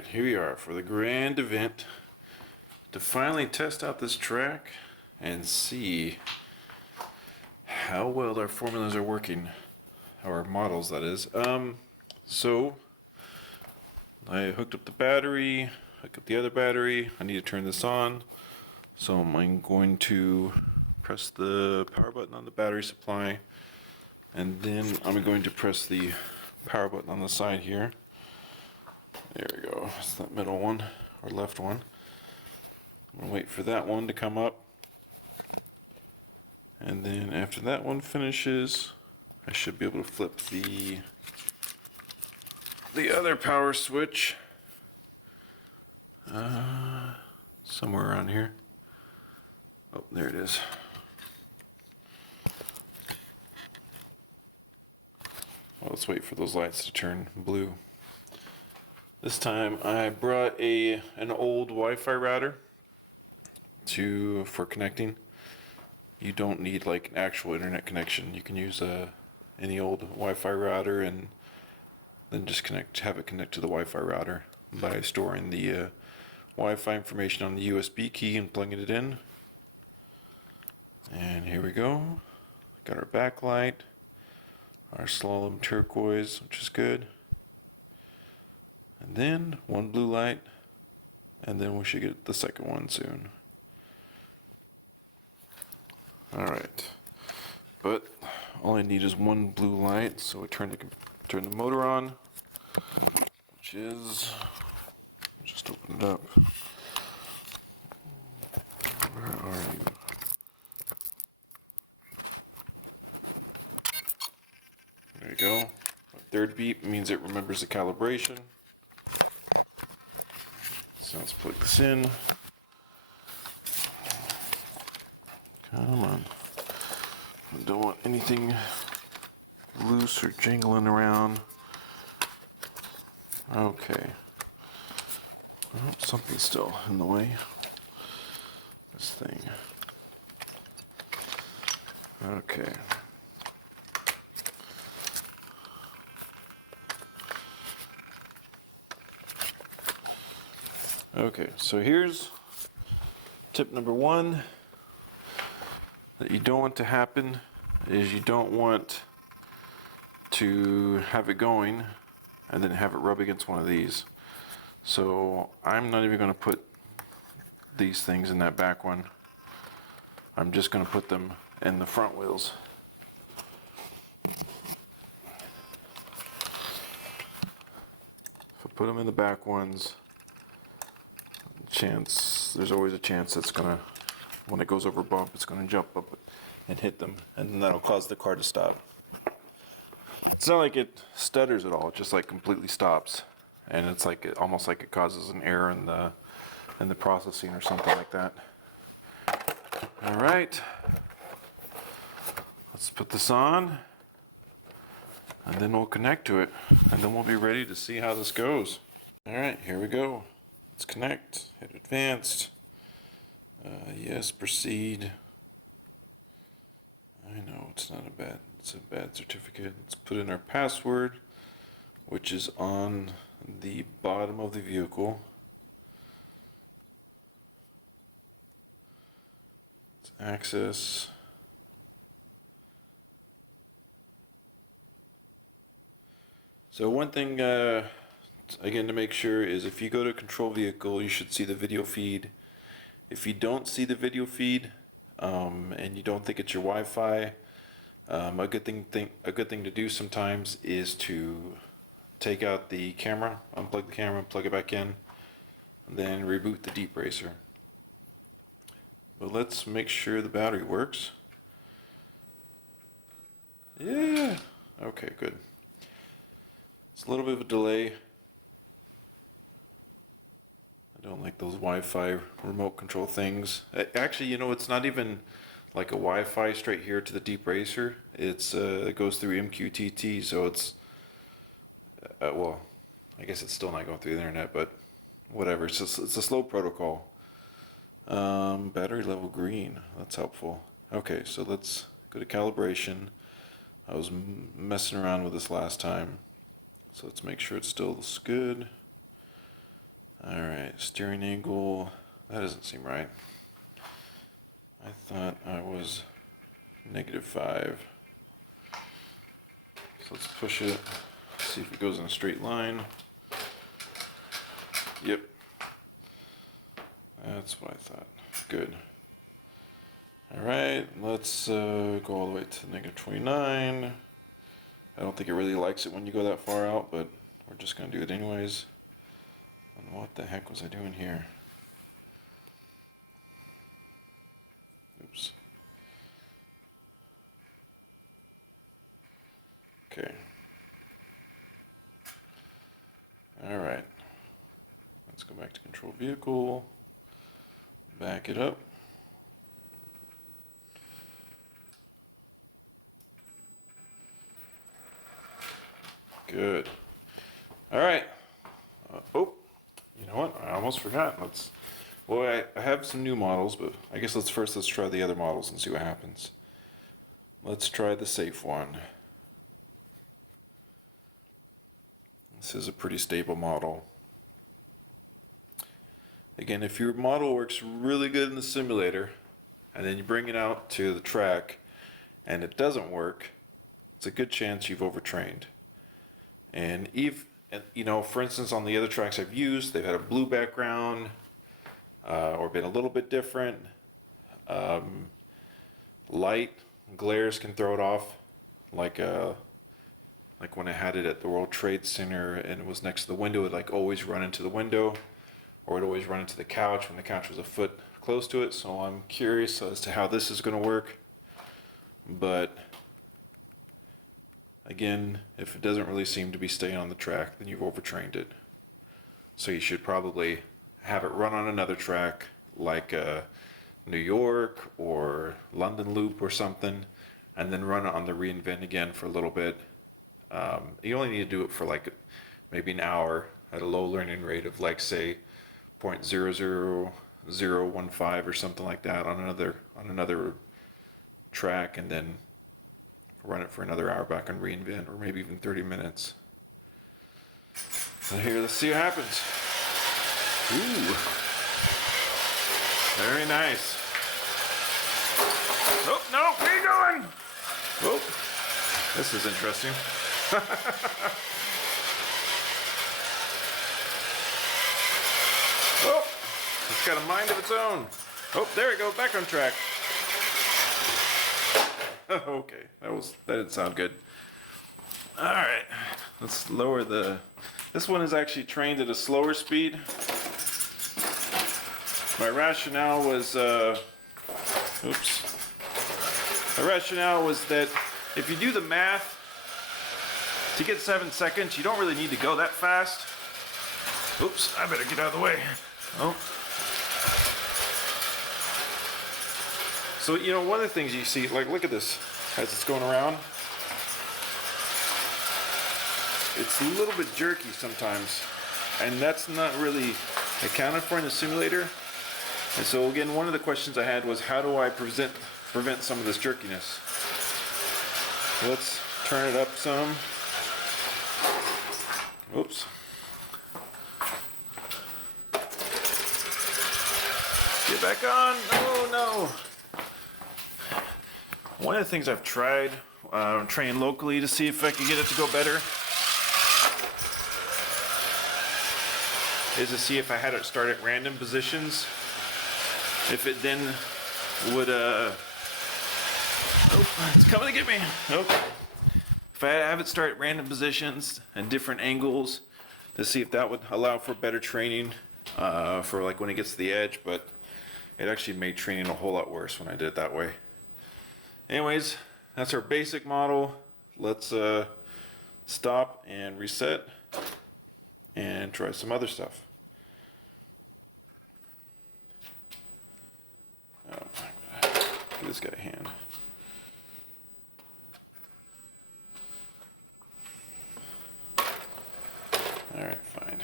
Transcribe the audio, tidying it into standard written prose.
Alright, here we are for the grand event to finally test out this track and see how well our formulas are working, our models that is. So I hooked up the battery, hooked up the other battery. I need to turn this on, so I'm going to press the power button on the battery supply, and then I'm going to press the power button on the side here. There we go, it's that middle one, or left one. I'm gonna wait for that one to come up. And then after that one finishes, I should be able to flip the other power switch somewhere around here. Oh, there it is. Well, let's wait for those lights to turn blue. This time I brought an old Wi-Fi router for connecting. You don't need like an actual internet connection. You can use any old Wi-Fi router and then just have it connect to the Wi-Fi router by storing the Wi-Fi information on the USB key and plugging it in. And here we go. Got our backlight, our slalom turquoise, which is good. And then one blue light, and then we should get the second one soon. Alright, but all I need is one blue light, so I turn the motor on, which is, just open it up. Where are you? There you go. Third beep means it remembers the calibration. So let's plug this in. Come on. I don't want anything loose or jingling around. Okay. Well, something's still in the way. This thing. Okay. Okay, so here's tip number one that you don't want to happen is you don't want to have it going and then have it rub against one of these. So I'm not even going to put these things in that back one. I'm just going to put them in the front wheels. If I put them in the back ones, there's always a chance it's gonna, when it goes over a bump, it's gonna jump up and hit them, and then that'll cause the car to stop. It's not like it stutters at all; it just like completely stops, and it's like almost like it causes an error in the processing or something like that. All right, let's put this on, and then we'll connect to it, and then we'll be ready to see how this goes. All right, here we go. Let's connect, hit advanced, yes, proceed. I know it's a bad certificate. Let's put in our password, which is on the bottom of the vehicle. Let's access. So one thing, again, to make sure is if you go to control vehicle, you should see the video feed. If you don't see the video feed and you don't think it's your Wi-Fi, a good thing to do sometimes is to take out the camera, unplug the camera, plug it back in, and then reboot the DeepRacer. But let's make sure the battery works. Yeah. Okay, good. It's a little bit of a delay. I don't like those Wi-Fi remote control things. Actually, you know, it's not even like a Wi-Fi straight here to the DeepRacer. It goes through MQTT, so it's well, I guess it's still not going through the internet, but whatever. It's a slow protocol. Battery level green. That's helpful. Okay, so let's go to calibration. I was messing around with this last time, so let's make sure it still looks good. Alright, steering angle. That doesn't seem right. I thought I was -5. So let's push it, see if it goes in a straight line. Yep. That's what I thought. Good. Alright, let's go all the way to -29. I don't think it really likes it when you go that far out, but we're just going to do it anyways. And what the heck was I doing here? Oops. Okay. Alright. Let's go back to control vehicle. Back it up. Good. Alright. Oh, you know what? I almost forgot. Well, I have some new models, but I guess let's try the other models and see what happens. Let's try the safe one. This is a pretty stable model. Again, if your model works really good in the simulator, and then you bring it out to the track, and it doesn't work, it's a good chance you've overtrained. And for instance, on the other tracks I've used, they've had a blue background, or been a little bit different. Light glares can throw it off, like when I had it at the World Trade Center and it was next to the window, it'd like always run into the window, or it'd always run into the couch when the couch was a foot close to it. So I'm curious as to how this is going to work. But again, if it doesn't really seem to be staying on the track, then you've overtrained it. So you should probably have it run on another track, like New York or London Loop or something, and then run it on the reInvent again for a little bit. You only need to do it for like maybe an hour at a low learning rate of like say 0.00015 or something like that on another track, and then run it for another hour back on reInvent, or maybe even 30 minutes. So here, let's see what happens. Ooh, very nice. Oh no, where are you going? Oh, this is interesting. Oh, it's got a mind of its own. Oh, there we go, back on track. Okay, that didn't sound good. All right, let's lower this one is actually trained at a slower speed. My rationale was, My rationale was that if you do the math, to get 7 seconds, you don't really need to go that fast. Oops, I better get out of the way. Oh. So, one of the things you see, like, look at this, as it's going around. It's a little bit jerky sometimes, and that's not really accounted for in the simulator. And so, again, one of the questions I had was, how do I prevent some of this jerkiness? Let's turn it up some. Oops. Get back on. No. One of the things I've tried, train locally to see if I can get it to go better, is to see if I had it start at random positions, if it then would, oh, it's coming to get me. Okay. If I have it start at random positions and different angles, to see if that would allow for better training, for like when it gets to the edge, but it actually made training a whole lot worse when I did it that way. Anyways, that's our basic model. Let's stop and reset and try some other stuff. Oh, give this guy a hand. All right, fine.